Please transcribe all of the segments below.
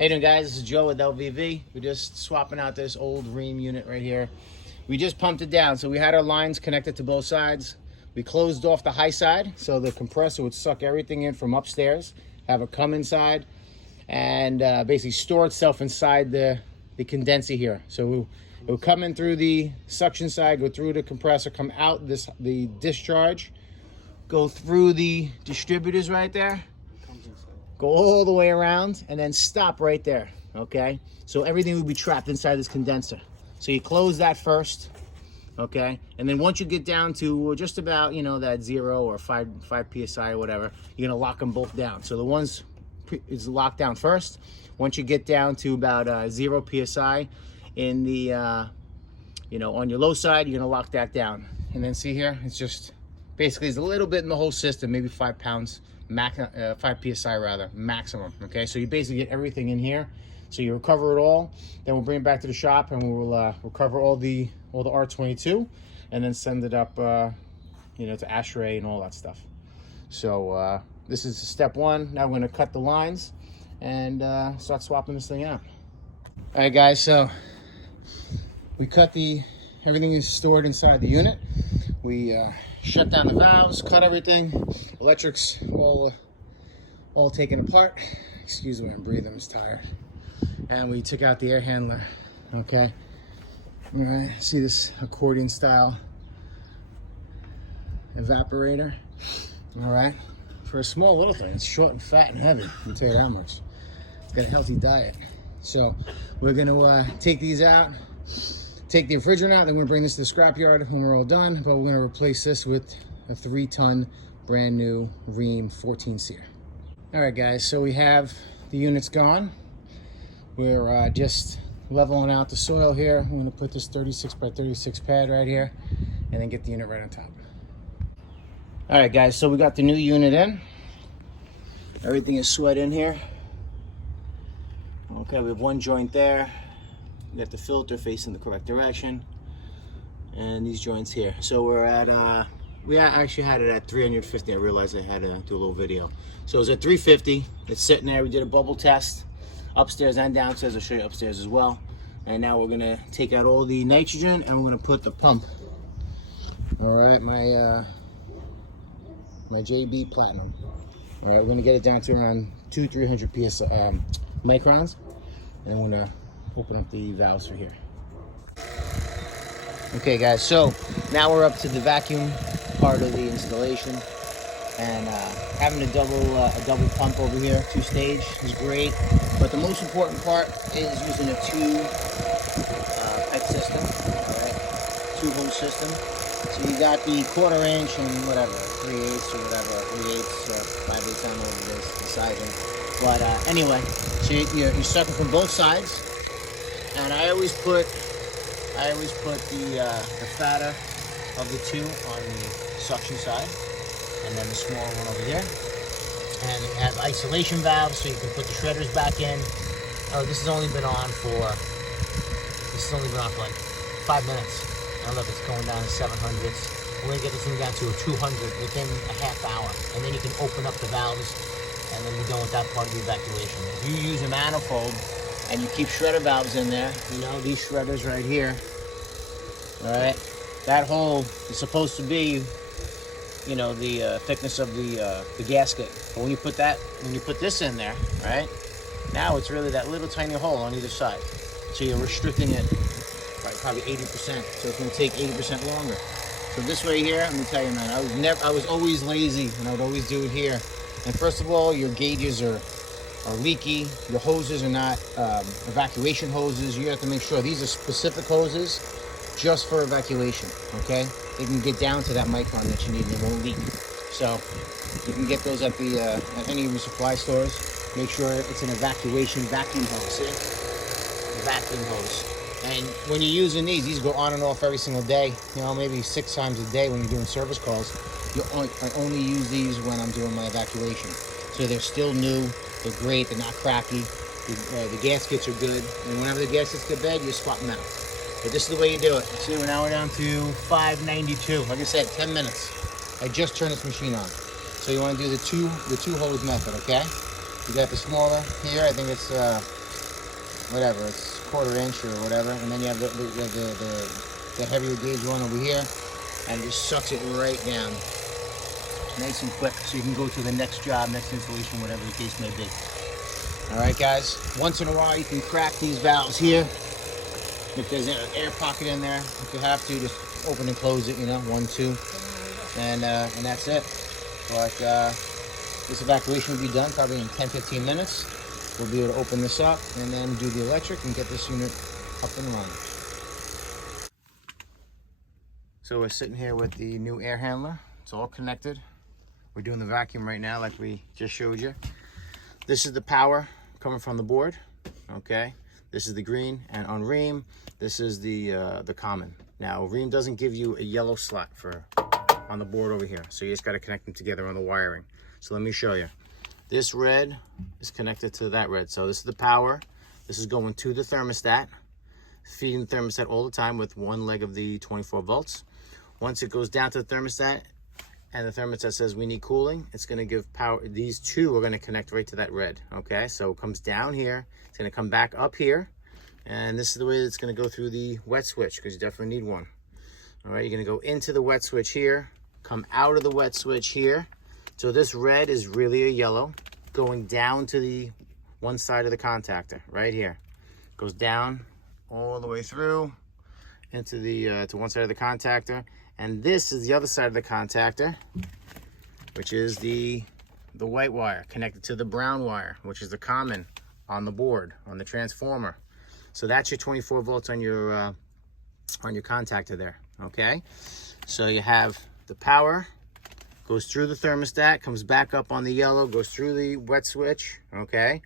Hey doing guys, this is Joe with LVV. We're just swapping out this old Rheem unit right here. We just pumped it down, so we had our lines connected to both sides. We closed off the high side so the compressor would suck everything in from upstairs, have it come inside, and basically store itself inside the condenser here. So it will come in through the suction side, go through the compressor, come out the discharge, go through the distributors right there, go all the way around, and then stop right there, okay? So everything will be trapped inside this condenser. So you close that first, okay? And then once you get down to just about, you know, that 0 or 5 PSI or whatever, you're gonna lock them both down. So the ones is locked down first. Once you get down to about 0 PSI in the, you know, on your low side, you're gonna lock that down. And then see here, it's just, basically it's a little bit in the whole system, maybe 5 pounds. 5 PSI rather, maximum, okay? So you basically get everything in here. So you recover it all, then we'll bring it back to the shop and we'll recover all the R22 and then send it up, you know, to ASHRAE and all that stuff. So this is step one. Now we're gonna cut the lines and start swapping this thing out. All right guys, so we cut everything is stored inside the unit. We shut down the valves, cut everything. Electrics all taken apart. Excuse me, I'm breathing, I'm just tired. And we took out the air handler, okay? All right, see this accordion style evaporator? All right, for a small little thing, it's short and fat and heavy, I'll tell you that much. It's got a healthy diet. So we're gonna take these out, take the refrigerant out, then we're gonna bring this to the scrapyard when we're all done, but we're gonna replace this with a 3-ton brand new Rheem 14-seer. All right guys, so we have the units gone. We're just leveling out the soil here. I'm gonna put this 36 by 36 pad right here and then get the unit right on top. All right guys, so we got the new unit in. Everything is sweat in here. Okay, we have one joint there. We got the filter facing the correct direction, and these joints here. So we're at, we actually had it at 350. I realized I had to do a little video. So it was at 350. It's sitting there. We did a bubble test upstairs and downstairs. I'll show you upstairs as well. And now we're gonna take out all the nitrogen and we're gonna put the pump. All right, my JB Platinum. All right, we're gonna get it down to around 200-300 microns, and I'm gonna open up the valves for here. Okay guys, so now we're up to the vacuum part of the installation, and having a double pump over here, 2-stage, is great, but the most important part is using a 2-pipe system, all right, 2-hose system. So you got the 1/4 inch and whatever, 3/8 or whatever, 3/8 or 5/8, I don't know what it is, the sizing. But anyway, so you're sucking from both sides, and I always put the fatter of the two on the suction side, and then the smaller one over here. And it has isolation valves, so you can put the shredders back in. Oh, this has only been on for like 5 minutes. I don't know if it's going down to 700s. We're gonna get this thing down to a 200 within a half hour, and then you can open up the valves, and then we're done with that part of the evacuation. If you use a manifold and you keep shredder valves in there, you know, these shredders right here, all right, that hole is supposed to be, you know, the thickness of the gasket. But when you put this in there, right, now it's really that little tiny hole on either side. So you're restricting it by probably 80%. So it's gonna take 80% longer. So this way here, let me tell you, man, I was always lazy, and I would always do it here. And first of all, your gauges are leaky. Your hoses are not evacuation hoses. You have to make sure these are specific hoses just for evacuation, okay? They can get down to that micron that you need and they won't leak. So you can get those at any of your supply stores. Make sure it's an evacuation vacuum hose, see? Vacuum hose. And when you're using these go on and off every single day, you know, maybe 6 times a day when you're doing service calls. I only use these when I'm doing my evacuation. So they're still new, they're great, they're not crappy, the gaskets are good, and whenever the gaskets get bad, you swap them out. But this is the way you do it. See, now we're down to 592. Like I said, 10 minutes. I just turned this machine on. So you want to do the two hose method, okay? You got the smaller here. I think it's whatever, it's 1/4 inch or whatever, and then you have the heavier gauge one over here, and it just sucks it right down. Nice and quick, so you can go to the next job, next installation, whatever the case may be. All right, guys, once in a while you can crack these valves here. If there's an air pocket in there, if you have to, just open and close it, you know, 1, 2, and that's it. But this evacuation will be done probably in 10-15 minutes. We'll be able to open this up and then do the electric and get this unit up and running. So we're sitting here with the new air handler. It's all connected. We're doing the vacuum right now like we just showed you. This is the power coming from the board, okay? This is the green, and on Rheem, this is the common. Now, Rheem doesn't give you a yellow slot on the board over here, so you just got to connect them together on the wiring. So let me show you. This red is connected to that red. So this is the power. This is going to the thermostat, feeding the thermostat all the time with one leg of the 24 volts. Once it goes down to the thermostat, and the thermostat says we need cooling, it's going to give power. These two are going to connect right to that red, okay? So it comes down here, it's going to come back up here, and this is the way it's going to go through the wet switch, because you definitely need one. All right, you're going to go into the wet switch here, come out of the wet switch here. So this red is really a yellow, going down to the one side of the contactor, right here. Goes down all the way through into the to one side of the contactor. And this is the other side of the contactor, which is the white wire connected to the brown wire, which is the common on the board, on the transformer. So that's your 24 volts on your contactor there, okay? So you have the power, goes through the thermostat, comes back up on the yellow, goes through the wet switch, okay?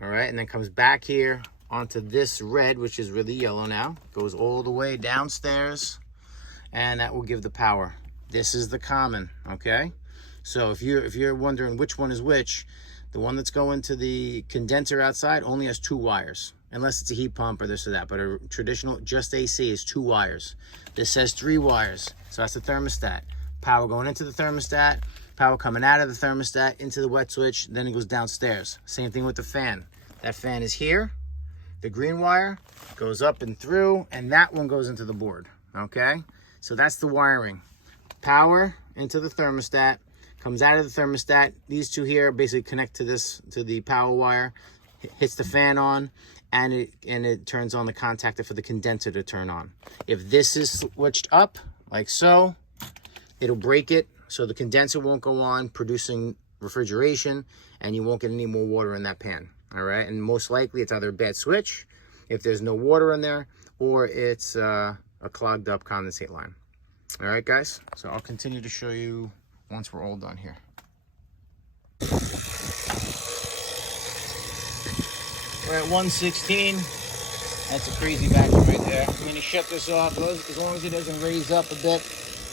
All right, and then comes back here onto this red, which is really yellow now, goes all the way downstairs, and that will give the power. This is the common, okay? So if you're wondering which one is which, the one that's going to the condenser outside only has 2 wires, unless it's a heat pump or this or that, but a traditional just AC is 2 wires. This has 3 wires, so that's the thermostat. Power going into the thermostat, power coming out of the thermostat into the wet switch, then it goes downstairs. Same thing with the fan. That fan is here, the green wire goes up and through, and that one goes into the board, okay? So that's the wiring. Power into the thermostat, comes out of the thermostat. These two here basically connect to this, to the power wire, hits the fan on, and it turns on the contactor for the condenser to turn on. If this is switched up, like so, it'll break it, so the condenser won't go on producing refrigeration, and you won't get any more water in that pan, all right? And most likely it's either a bad switch, if there's no water in there, or it's a clogged up condensate line. All right, guys, so I'll continue to show you once we're all done here. We're at 116. That's a crazy vacuum right there. I'm going to shut this off. As long as it doesn't raise up a bit,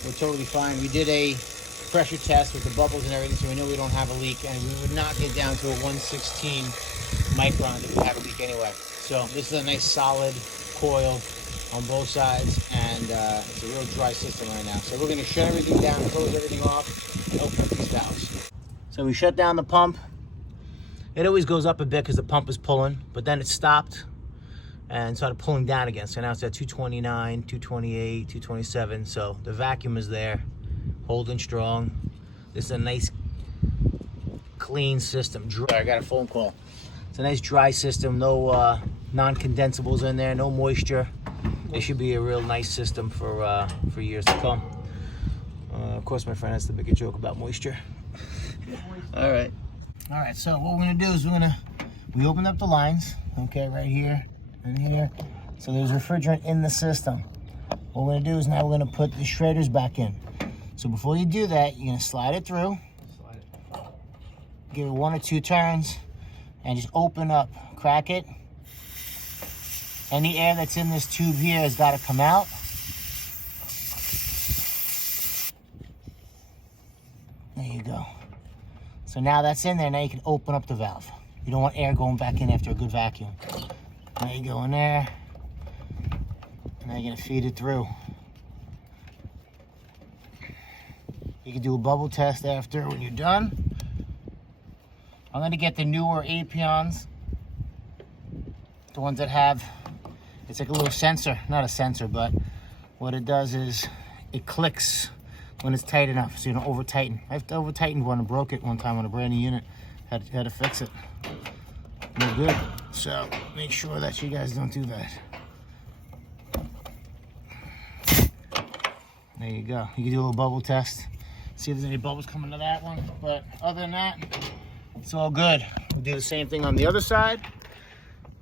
we're totally fine. We did a pressure test with the bubbles and everything, so we know we don't have a leak, and we would not get down to a 116 micron if we have a leak anyway. So this is a nice solid coil on both sides, and it's a real dry system right now. So we're going to shut everything down, close everything off, and open up these valves. So we shut down the pump. It always goes up a bit because the pump is pulling, but then it stopped and started pulling down again. So now it's at 229, 228, 227. So the vacuum is there, holding strong. This is a nice, clean system. I got a phone call. It's a nice dry system, no non-condensables in there, no moisture. It should be a real nice system for years to come. Of course, my friend has to make a joke about moisture. All right, so what we're gonna do is we opened up the lines, okay, right here and here. So there's refrigerant in the system. What we're gonna do is now we're gonna put the shredders back in. So before you do that, you're gonna slide it through, give it 1 or 2 turns, and just open up, crack it. Any air that's in this tube here has got to come out. There you go. So now that's in there, now you can open up the valve. You don't want air going back in after a good vacuum. Now you go in there. Now you're gonna feed it through. You can do a bubble test after when you're done. I'm gonna get the newer Apions. the ones that have, it's like a little sensor, not a sensor, but what it does is it clicks when it's tight enough, so you don't over tighten. I have to over tighten one and broke it one time on a brand new unit. Had to fix it. No good. So make sure that you guys don't do that. There you go. You can do a little bubble test. See if there's any bubbles coming to that one. But other than that, it's all good. We'll do the same thing on the other side.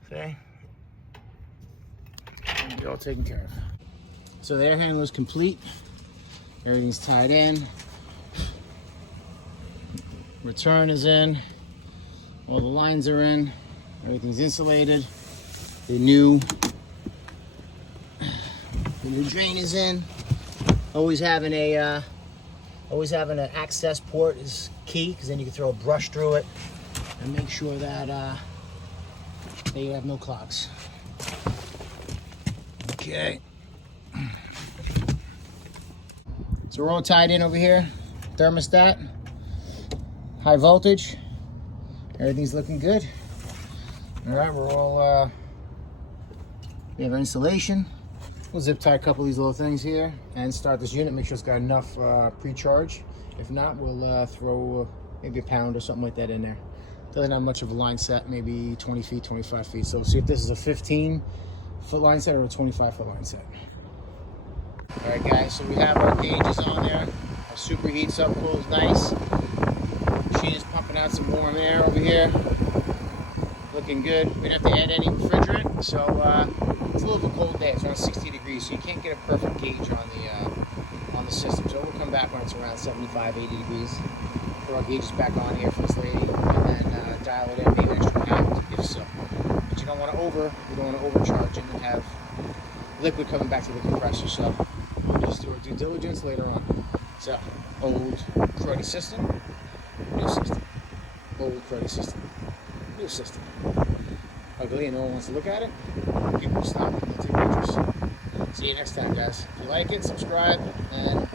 Okay. And you're all taken care of. So the air handler is complete. Everything's tied in. Return is in. All the lines are in. Everything's insulated. The new drain is in. Always having an access port is key, because then you can throw a brush through it and make sure that you have no clogs. Okay. So we're all tied in over here. Thermostat, high voltage. Everything's looking good. All right, we're all, we have our installation. We'll zip tie a couple of these little things here and start this unit. Make sure it's got enough pre-charge. If not, we'll throw maybe a pound or something like that in there. Doesn't have much of a line set, maybe 20 feet, 25 feet. So we'll see if this is a 15-foot line set or a 25-foot line set. All right, guys, so we have our gauges on there. Our superheat subcool is nice. Machine is pumping out some warm air over here. Looking good. We didn't have to add any refrigerant, so it's a little bit cold day. It's around 60 degrees, so you can't get a perfect gauge on the system. So we'll come back when it's around 75, 80 degrees. Throw our gauges back on here for this lady, and then dial it in, maybe an extra pound if so. But you don't want to overcharge it and have liquid coming back to the compressor. So we'll just do our due diligence later on. So old cruddy system, new system. Old cruddy system, new system. Ugly and no one wants to look at it. People stop and they'll take pictures. See you next time, guys. If you like it, subscribe, and